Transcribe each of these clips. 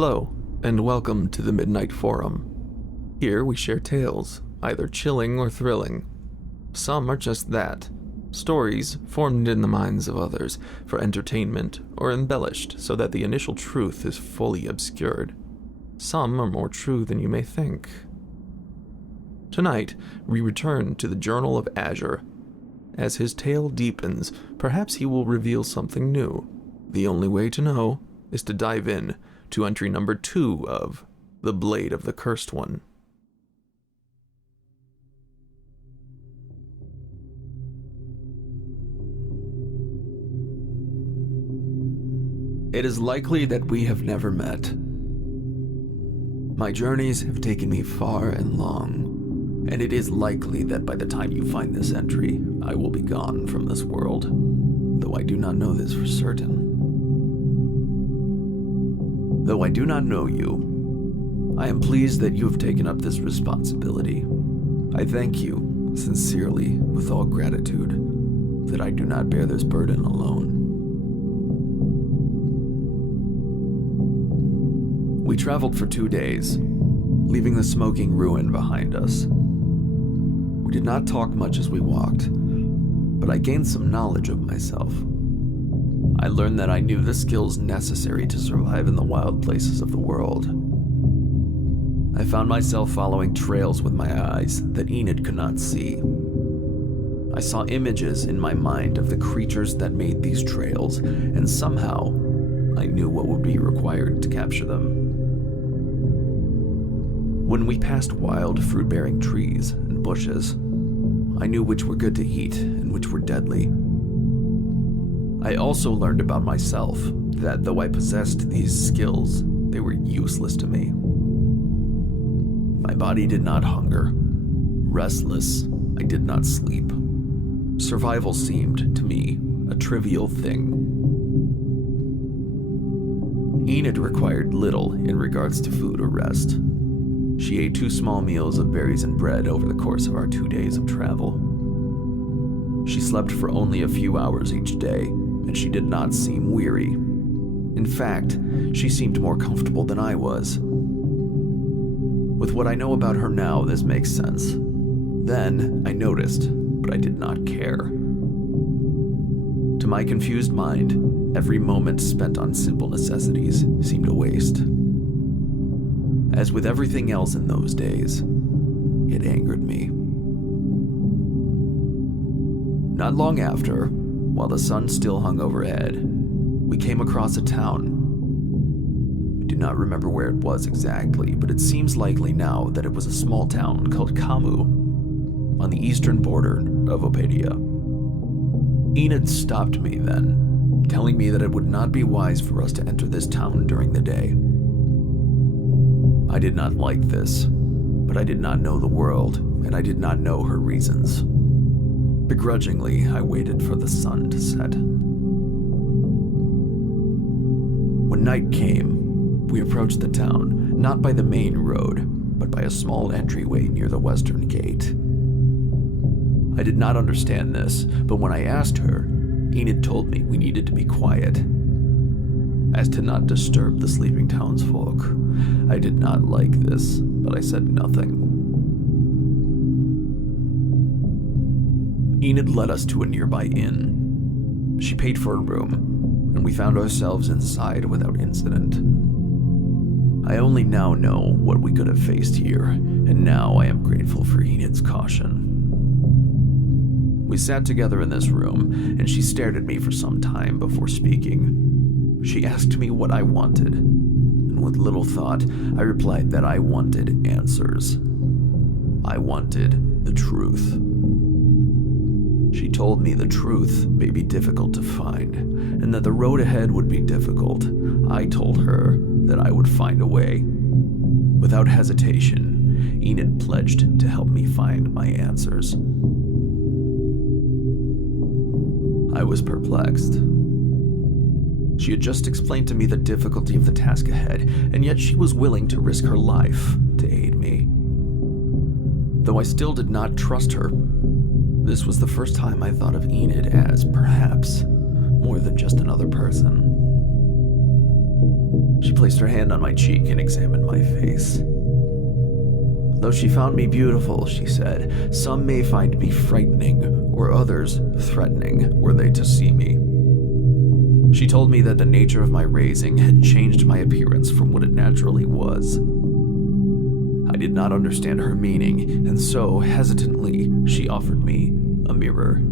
Hello, and welcome to the Midnight Forum. Here we share tales, either chilling or thrilling. Some are just that, stories formed in the minds of others for entertainment or embellished so that the initial truth is fully obscured. Some are more true than you may think. Tonight, we return to the Journal of Azure. As his tale deepens, perhaps he will reveal something new. The only way to know is to dive in to entry number 2 of The Blade of the Cursed One. It is likely that we have never met. My journeys have taken me far and long, and it is likely that by the time you find this entry, I will be gone from this world, though I do not know this for certain. Though I do not know you, I am pleased that you have taken up this responsibility. I thank you, sincerely, with all gratitude, that I do not bear this burden alone. We traveled for 2 days, leaving the smoking ruin behind us. We did not talk much as we walked, but I gained some knowledge of myself. I learned that I knew the skills necessary to survive in the wild places of the world. I found myself following trails with my eyes that Enid could not see. I saw images in my mind of the creatures that made these trails, and somehow I knew what would be required to capture them. When we passed wild fruit-bearing trees and bushes, I knew which were good to eat and which were deadly. I also learned about myself that though I possessed these skills, they were useless to me. My body did not hunger. Restless, I did not sleep. Survival seemed, to me, a trivial thing. Enid required little in regards to food or rest. She ate 2 small meals of berries and bread over the course of our 2 days of travel. She slept for only a few hours each day, and she did not seem weary. In fact, she seemed more comfortable than I was. With what I know about her now, this makes sense. Then, I noticed, but I did not care. To my confused mind, every moment spent on simple necessities seemed a waste. As with everything else in those days, it angered me. Not long after, while the sun still hung overhead, we came across a town. I do not remember where it was exactly, but it seems likely now that it was a small town called Kamu, on the eastern border of Opadia. Enid stopped me then, telling me that it would not be wise for us to enter this town during the day. I did not like this, but I did not know the world, and I did not know her reasons. Begrudgingly, I waited for the sun to set. When night came, we approached the town, not by the main road, but by a small entryway near the western gate. I did not understand this, but when I asked her, Enid told me we needed to be quiet, as to not disturb the sleeping townsfolk. I did not like this, but I said nothing. Enid led us to a nearby inn. She paid for a room, and we found ourselves inside without incident. I only now know what we could have faced here, and now I am grateful for Enid's caution. We sat together in this room, and she stared at me for some time before speaking. She asked me what I wanted, and with little thought, I replied that I wanted answers. I wanted the truth. She told me the truth may be difficult to find, and that the road ahead would be difficult. I told her that I would find a way. Without hesitation, Enid pledged to help me find my answers. I was perplexed. She had just explained to me the difficulty of the task ahead, and yet she was willing to risk her life to aid me. Though I still did not trust her, this was the first time I thought of Enid as, perhaps, more than just another person. She placed her hand on my cheek and examined my face. Though she found me beautiful, she said, some may find me frightening, or others threatening, were they to see me. She told me that the nature of my raising had changed my appearance from what it naturally was. I did not understand her meaning, and so, hesitantly, she offered me a mirror.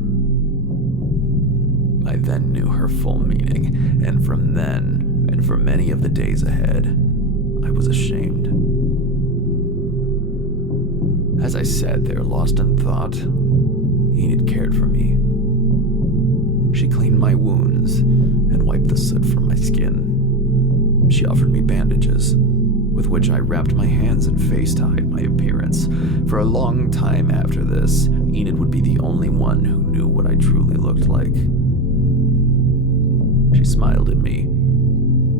I then knew her full meaning, and from then, and for many of the days ahead, I was ashamed. As I sat there lost in thought, Enid cared for me. She cleaned my wounds and wiped the soot from my skin. She offered me bandages, with which I wrapped my hands and face to hide my appearance. For a long time after this, Enid would be the only one who knew what I truly looked like. She smiled at me,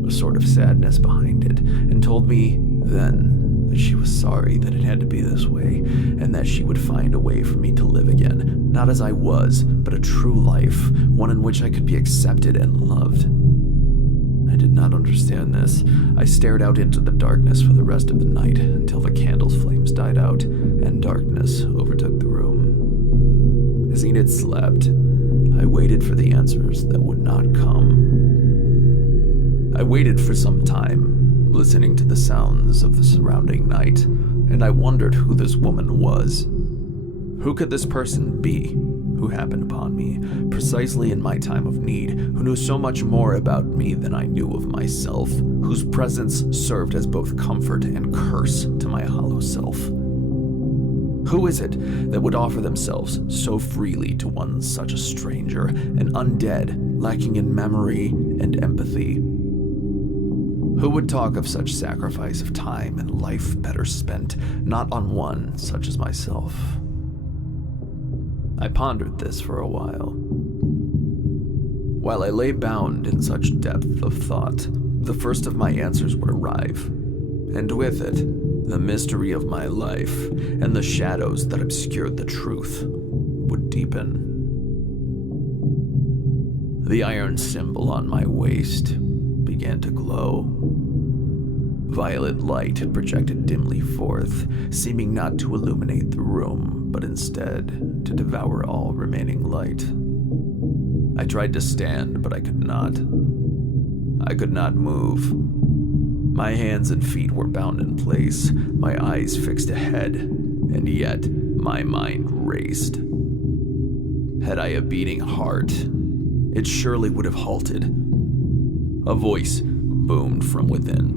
a sort of sadness behind it, and told me then that she was sorry that it had to be this way, and that she would find a way for me to live again, not as I was, but a true life, one in which I could be accepted and loved. I did not understand this. I stared out into the darkness for the rest of the night until the candle's flames died out and darkness overtook the room. As Enid slept, I waited for the answers that would not come. I waited for some time, listening to the sounds of the surrounding night, and I wondered who this woman was. Who could this person be who happened upon me precisely in my time of need, who knew so much more about me than I knew of myself, whose presence served as both comfort and curse to my hollow self? Who is it that would offer themselves so freely to one such a stranger, an undead, lacking in memory and empathy? Who would talk of such sacrifice of time and life better spent, not on one such as myself? I pondered this for a while. While I lay bound in such depth of thought, the first of my answers would arrive, and with it, the mystery of my life and the shadows that obscured the truth would deepen. The iron symbol on my waist began to glow. Violet light projected dimly forth, seeming not to illuminate the room, but instead to devour all remaining light. I tried to stand, but I could not. I could not move. My hands and feet were bound in place, my eyes fixed ahead, and yet my mind raced. Had I a beating heart, it surely would have halted. A voice boomed from within.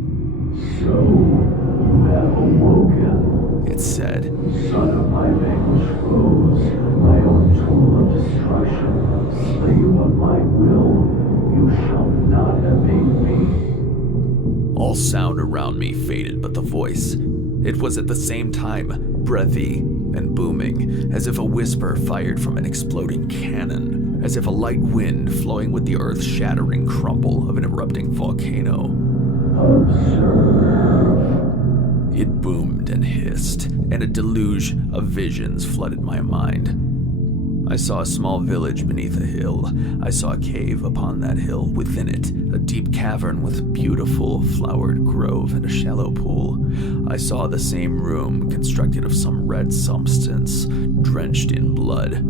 So, you have awoken, It said. son of my vanquished foes, my own tool of destruction, slave of my will, you shall not evade me. All sound around me faded but the voice. It was at the same time breathy and booming, as if a whisper fired from an exploding cannon, as if a light wind flowing with the earth-shattering crumble of an erupting volcano. Observe. It boomed and hissed, and a deluge of visions flooded my mind. I saw a small village beneath a hill. I saw a cave upon that hill. Within it, a deep cavern with beautiful flowered grove and a shallow pool. I saw the same room constructed of some red substance, drenched in blood.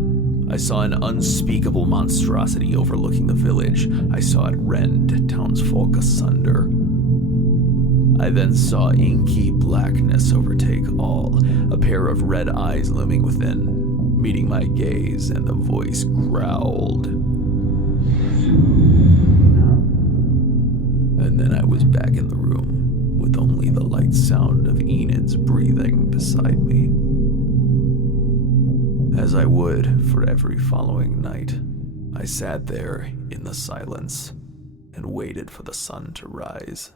I saw an unspeakable monstrosity overlooking the village. I saw it rend townsfolk asunder. I then saw inky blackness overtake all, a pair of red eyes looming within, meeting my gaze, and the voice growled. And then I was back in the room, with only the light sound of Enid's breathing beside me. As I would for every following night, I sat there in the silence and waited for the sun to rise.